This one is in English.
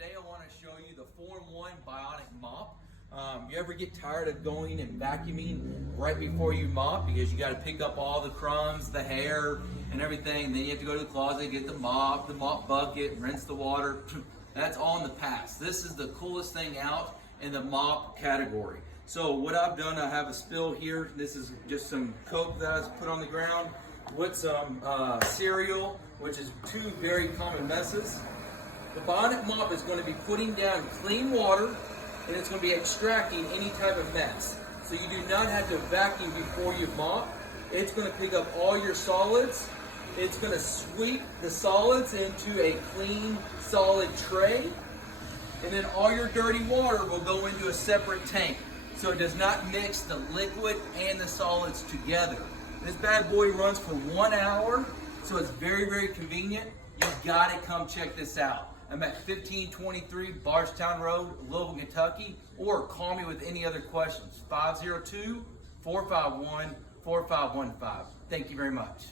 today I want to show you the 4-in-1 Bionic mop. You ever get tired of going and vacuuming right before you mop because you got to pick up all the crumbs, the hair, and everything. Then you have to go to the closet, get the mop bucket, rinse the water. That's all in the past. This is the coolest thing out in the mop category. So what I've done, I have a spill here. This is just some Coke that I put on the ground with some cereal, which is two very common messes. The Bionic mop is going to be putting down clean water, and it's going to be extracting any type of mess. So you do not have to vacuum before you mop. It's going to pick up all your solids. It's going to sweep the solids into a clean, solid tray. And then all your dirty water will go into a separate tank. So it does not mix the liquid and the solids together. This bad boy runs for 1 hour, so it's very, very convenient. You've got to come check this out. I'm at 1523 Bardstown Road, Louisville, Kentucky, or call me with any other questions. 502-451-4515. Thank you very much.